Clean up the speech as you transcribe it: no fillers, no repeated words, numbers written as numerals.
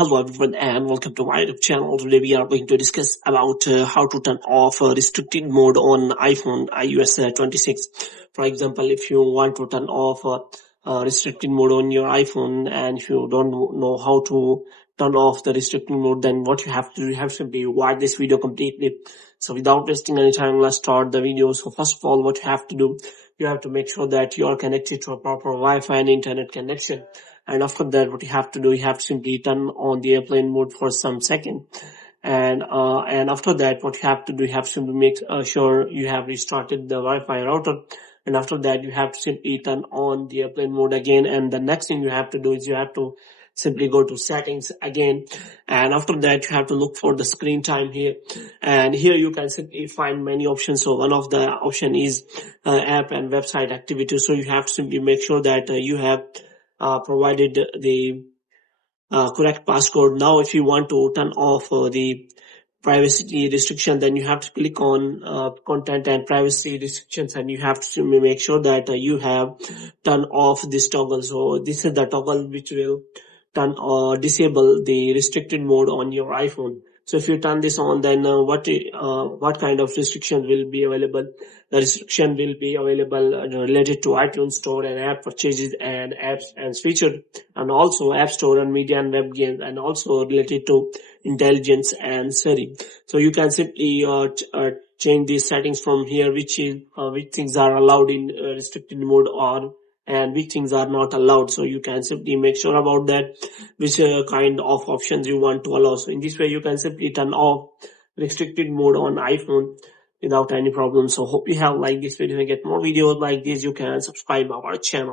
Hello everyone and welcome to my YouTube channel. Today we are going to discuss about how to turn off restricted mode on iPhone iOS 26. For example, if you want to turn off restricted mode on your iPhone and if you don't know how to turn off the restricted mode, then what you have to do, you have to simply watch this video completely. So without wasting any time, let's start the video. So first of all, what you have to do, you have to make sure that you are connected to a proper Wi-Fi and internet connection. And after that, what you have to do, you have to simply turn on the airplane mode for some second. And after that, what you have to do, you have to simply make sure you have restarted the Wi-Fi router. And after that, you have to simply turn on the airplane mode again. And the next thing you have to do is you have to simply go to settings again. And after that, you have to look for the screen time here. And here you can simply find many options. So one of the option is app and website activity. So you have to simply make sure that you have provided the correct passcode. Now, if you want to turn off the privacy restriction, then you have to click on content and privacy restrictions, and you have to make sure that you have turned off this toggle. So this is the toggle which will turn or disable the restricted mode on your iPhone. So if you turn this on, then what kind of restriction will be available? The restriction will be available related to iTunes Store and app purchases and apps and features, and also App Store and media and web games, and also related to intelligence and Siri. So you can simply change these settings from here, which things are allowed in restricted mode and which things are not allowed. So you can simply make sure about that, which kind of options you want to allow. So in this way, you can simply turn off restricted mode on iPhone without any problem. So hope you have liked this video. To get more videos like this, you can subscribe our channel.